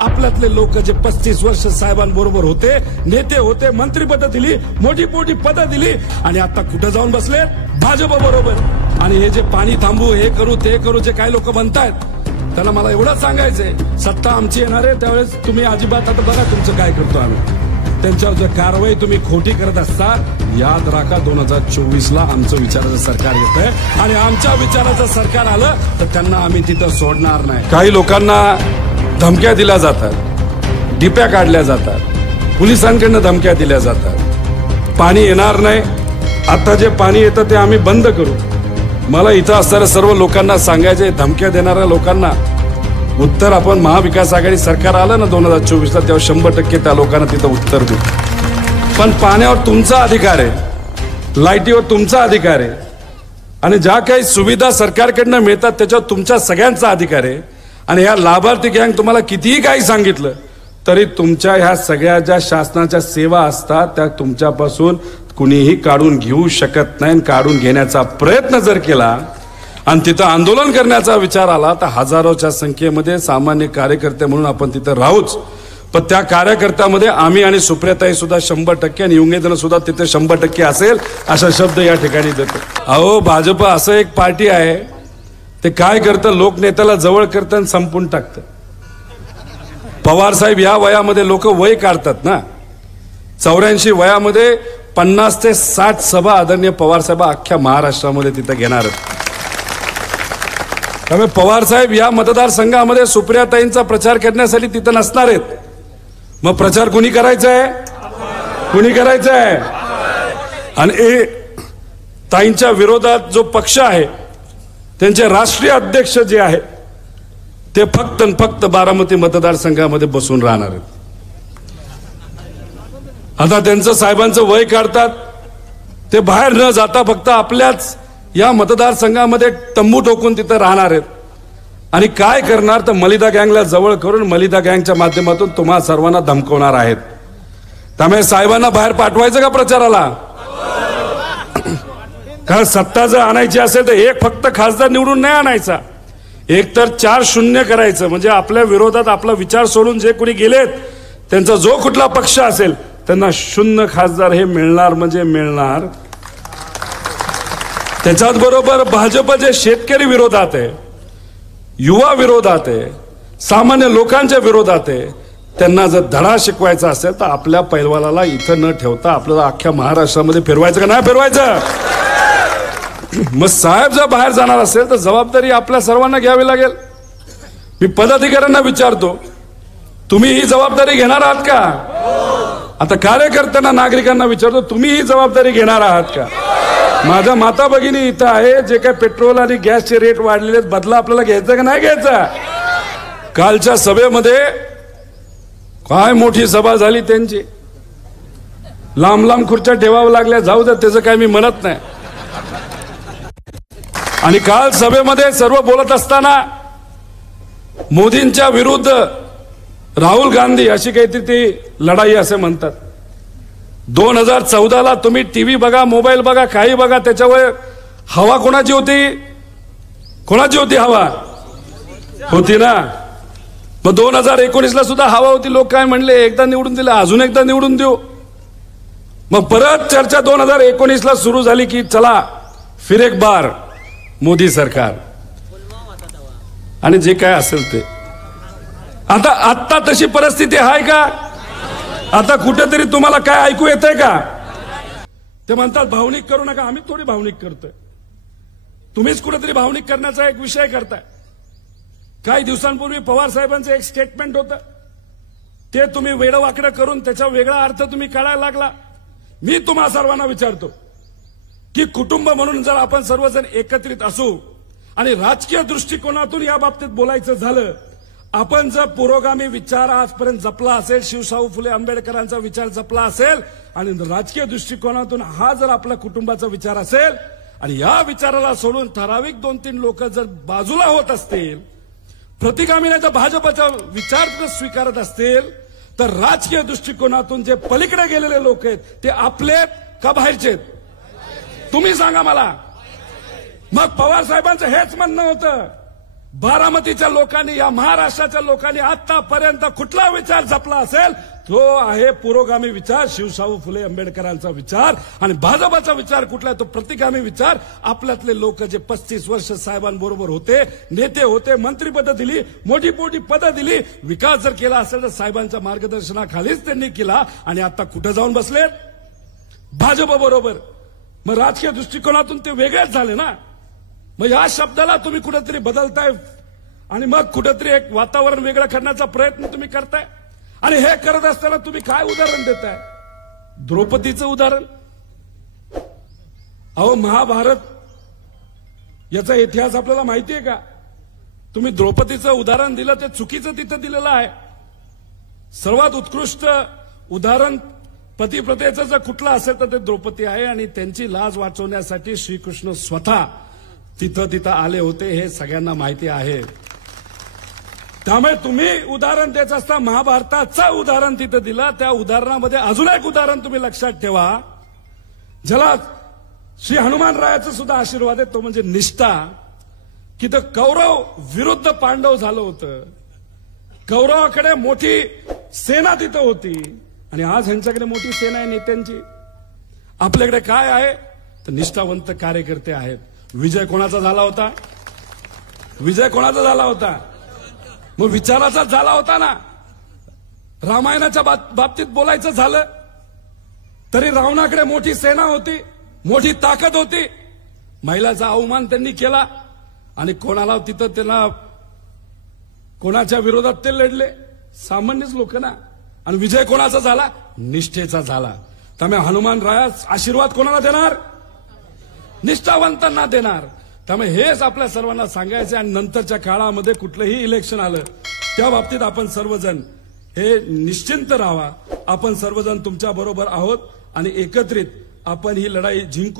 आपल्यातले लोक जे 35 वर्ष साहेबांबरोबर होते, नेते होते, मंत्रीपद दिली, मोठी मोठी पदं दिली आणि आता कुठे जाऊन बसले? भाजप बरोबर. आणि हे जे पाणी थांबू, हे करू, ते करू, जे काही लोक म्हणतायत, त्यांना मला एवढंच सांगायचंय, सत्ता आमची येणार आहे त्यावेळेस तुम्ही अजिबात आता बघा तुमचं काय करतो आम्ही. त्यांच्यावर जर कारवाई तुम्ही खोटी करत असताल, याद राखा 2024ला आमचं विचाराचं सरकार येतंय आणि आमच्या विचाराचं सरकार आलं तर त्यांना आम्ही तिथं सोडणार नाही. काही लोकांना धमक्या दिल्या जातात, डिप्या काढल्या जातात, पोलिसांकडनं धमक्या दिल्या जातात. पाणी येणार नाही, आता जे पाणी येतं ते आम्ही बंद करू. मला इथं असणाऱ्या सर्व लोकांना सांगायचे, धमक्या देणाऱ्या लोकांना उत्तर आपण महाविकास आघाडी सरकार आलं ना 2024ला, तेव्हा 100% त्या लोकांना तिथं उत्तर देऊ. पण पाण्यावर तुमचा अधिकार आहे, लाईटीवर तुमचा अधिकार आहे आणि ज्या काही सुविधा सरकारकडनं मिळतात त्याच्यावर तुमच्या सगळ्यांचा अधिकार आहे. आणि ह्या लाभार्थी गँग तुम्हाला कितीही काही सांगितलं तरी तुमच्या ह्या सगळ्या ज्या शासनाच्या सेवा असतात त्या तुमच्यापासून कुणीही काढून घेऊ शकत नाही. काढून घेण्याचा प्रयत्न जर केला आणि तिथं आंदोलन करण्याचा विचार आला तर हजारोच्या संख्येमध्ये सामान्य कार्यकर्ते म्हणून आपण तिथं राहूच. पण त्या कार्यकर्त्यामध्ये आम्ही आणि सुप्रियाताई सुद्धा 100% आणि युंगेदन सुद्धा तिथे 100% असेल अशा शब्द या ठिकाणी देतो. अहो, भाजप असं एक पार्टी आहे, ते काय करतं, लोकनेत्याला जवळ करतं आणि संपून टाकतं. पवार साहेब या वयामध्ये लोक वय काढतात ना, 84 वयामध्ये 50 ते 60 सभा आदरणीय पवार साहेब अख्ख्या महाराष्ट्रामध्ये तिथं घेणार. त्यामुळे पवार साहेब या मतदारसंघामध्ये सुप्रियाताईंचा प्रचार करण्यासाठी तिथं नसणार आहेत. मग प्रचार कुणी करायचा आहे? कुणी करायचा आहे? आणि ताईंच्या विरोधात जो पक्ष आहे त्यांचे राष्ट्रीय अध्यक्ष जे आहे ते फक्त बारामती मतदारसंघामध्ये बसून राहणार आहेत. आता त्यांचं साहेबांचं वय काढतात, ते बाहेर न जाता फक्त आपल्याच या मतदारसंघामध्ये तंबू ठोकून तिथं राहणार आहेत. आणि काय करणार तर मलिदा गँगला जवळ करून मलिदा गँगच्या माध्यमातून तुम्हा सर्वांना धमकवणार आहेत. त्यामुळे साहेबांना बाहेर पाठवायचं का प्रचाराला? कारण सत्ता जर आणायची असेल तर एक फक्त खासदार निवडून नाही आणायचा, एक तर 4-0 करायचं. म्हणजे आपल्या विरोधात आपला विचार सोडून जे कोणी गेलेत त्यांचा जो कुठला पक्ष असेल त्यांना 0 खासदार हे मिळणार म्हणजे मिळणार. त्याच्याच बरोबर भाजप जे शेतकरी विरोधात आहे, युवा विरोधात आहे, सामान्य लोकांच्या विरोधात आहे, त्यांना जर धडा शिकवायचा असेल तर आपल्या पैलवानाला इथं न ठेवता आपल्याला अख्ख्या महाराष्ट्रामध्ये फिरवायचं का नाही फिरवायचं? मग साहेब जर बाहेर जाणार असेल तर जबाबदारी आपल्या सर्वांना घ्यावी लागेल. मी पदाधिकाऱ्यांना विचारतो, तुम्ही ही जबाबदारी घेणार आहात का? आता कार्यकर्त्यांना, नागरिकांना विचारतो, तुम्ही ही जबाबदारी घेणार आहात का? माझ्या माता भगिनी इथं आहे, जे काही पेट्रोल आणि गॅसचे रेट वाढलेले बदला आपल्याला घ्यायचा का नाही घ्यायचा? कालच्या सभेमध्ये काय मोठी सभा झाली त्यांची, लांब लांब खुर्च्या ठेवावं लागल्या, जाऊ द्या, त्याचं काय मी म्हणत नाही. आणि काल सभेमध्ये सर्व बोलत असताना मोदींच्या विरुद्ध राहुल गांधी अशी काहीतरी ती लढाई असे म्हणतात. 2014ला तुम्ही टीव्ही बघा, मोबाईल बघा, काही बघा, त्याच्यावर हवा कोणाची होती? कोणाची होती हवा? होती ना. मग 2019ला सुद्धा हवा होती. लोक काय म्हणले, एकदा निवडून दिलं, अजून एकदा निवडून देऊ. मग परत चर्चा 2019ला सुरू झाली की चला फिर एक बार मोदी सरकार आणि जे काय असेल ते. आता तशी परिस्थिती आहे का? आता कुठेतरी तुम्हाला काय ऐकू येतंय का? ते म्हणतात भावनिक करू नका. आम्ही थोडी भावनिक करतोय, तुम्हीच कुठेतरी भावनिक करण्याचा एक विषय करताय. काही दिवसांपूर्वी पवार साहेबांचं एक स्टेटमेंट होतं, ते तुम्ही वेडवाकडं करून त्याचा वेगळा अर्थ तुम्ही काढायला लागला. मी तुम्हा सर्वांना विचारतो की कुटुंब म्हणून जर आपण सर्वजण एकत्रित असू आणि राजकीय दृष्टिकोनातून या बाबतीत बोलायचं झालं, आपण जर पुरोगामी विचार आजपर्यंत जपला असेल, शिवशाहू फुले आंबेडकरांचा विचार जपला असेल आणि राजकीय दृष्टिकोनातून हा जर आपला कुटुंबाचा विचार असेल आणि या विचाराला सोडून ठराविक 2-3 लोक जर बाजूला होत असतील, प्रतिगामीच्या भाजपचा विचार जर स्वीकारत असतील, तर राजकीय दृष्टिकोनातून जे पलीकडे गेलेले लोक आहेत ते आपलेत का बाहेरचे? तुम्ही सांगा मला. मग पवार साहेबांचं हेच म्हणणं होतं बारामतीच्या लोकांनी, या महाराष्ट्राच्या लोकांनी आतापर्यंत कुठला विचार जपला असेल तो आहे पुरोगामी विचार, शिवशाहू फुले आंबेडकरांचा विचार. आणि भाजपचा विचार कुठला आहे? तो प्रतिगामी विचार. आपल्यातले लोक जे 35 वर्ष साहेबांबरोबर होते, नेते होते, मंत्रिपद दिली, मोठी मोठी पदं दिली, विकास जर केला असेल तर साहेबांच्या मार्गदर्शनाखालीच त्यांनी केला. आणि आता कुठे जाऊन बसलेत? भाजप बरोबर. मग राजकीय दृष्टिकोनातून ते वेगळेच झाले ना. मग या शब्दाला तुम्ही कुठेतरी बदलताय आणि मग कुठेतरी एक वातावरण वेगळं करण्याचा प्रयत्न तुम्ही करताय. आणि हे करत असताना तुम्ही काय उदाहरण देताय? द्रौपदीचं उदाहरण. अहो, महाभारत याचा इतिहास आपल्याला माहिती आहे का? तुम्ही द्रौपदीचं उदाहरण दिलं ते चुकीचं तिथं दिलेलं आहे. सर्वात उत्कृष्ट उदाहरण पतिव्रतेचं जर कुठलं असेल तर ते द्रौपदी आहे. आणि त्यांची लाज वाचवण्यासाठी श्रीकृष्ण स्वतः तिथं आले होते, हे सगळ्यांना माहिती आहे. त्यामुळे तुम्ही उदाहरण द्यायचं असता महाभारताचं उदाहरण तिथं दिलं. त्या उदाहरणामध्ये अजून एक उदाहरण तुम्ही लक्षात ठेवा, ज्याला श्री हनुमानरायाचं सुद्धा आशीर्वाद आहे, तो म्हणजे निष्ठा. की तर कौरव विरुद्ध पांडव झालं होतं. कौरवाकडे मोठी सेना तिथं होती आणि आज ह्यांच्याकडे मोठी सेना आहे नेत्यांची. आपल्याकडे काय आहे? तर निष्ठावंत कार्यकर्ते आहेत. विजय कोणाचा झाला होता? विजय कोणाचा झाला होता? मग विचाराचा झाला होता ना. रामायणाच्या बाबतीत बोलायचं झालं तरी रावणाकडे मोठी सेना होती, मोठी ताकद होती. महिलाचा अवमान त्यांनी केला आणि कोणाला तिथं त्यांना कोणाच्या विरोधात ते लढले? सामान्यच लोक ना. आणि विजय कोणाचा झाला? निष्ठेचा झाला. त्यामुळे हनुमान रायास आशीर्वाद कोणाला देणार? निष्ठावंतांना देणार. त्यामुळे हेच आपल्या सर्वांना सांगायचे. आणि नंतरच्या काळामध्ये कुठलंही इलेक्शन आलं त्या बाबतीत आपण सर्वजण हे निश्चिंत राहावा. आपण सर्वजण तुमच्या बरोबर आहोत आणि एकत्रित आपण ही लढाई जिंकू.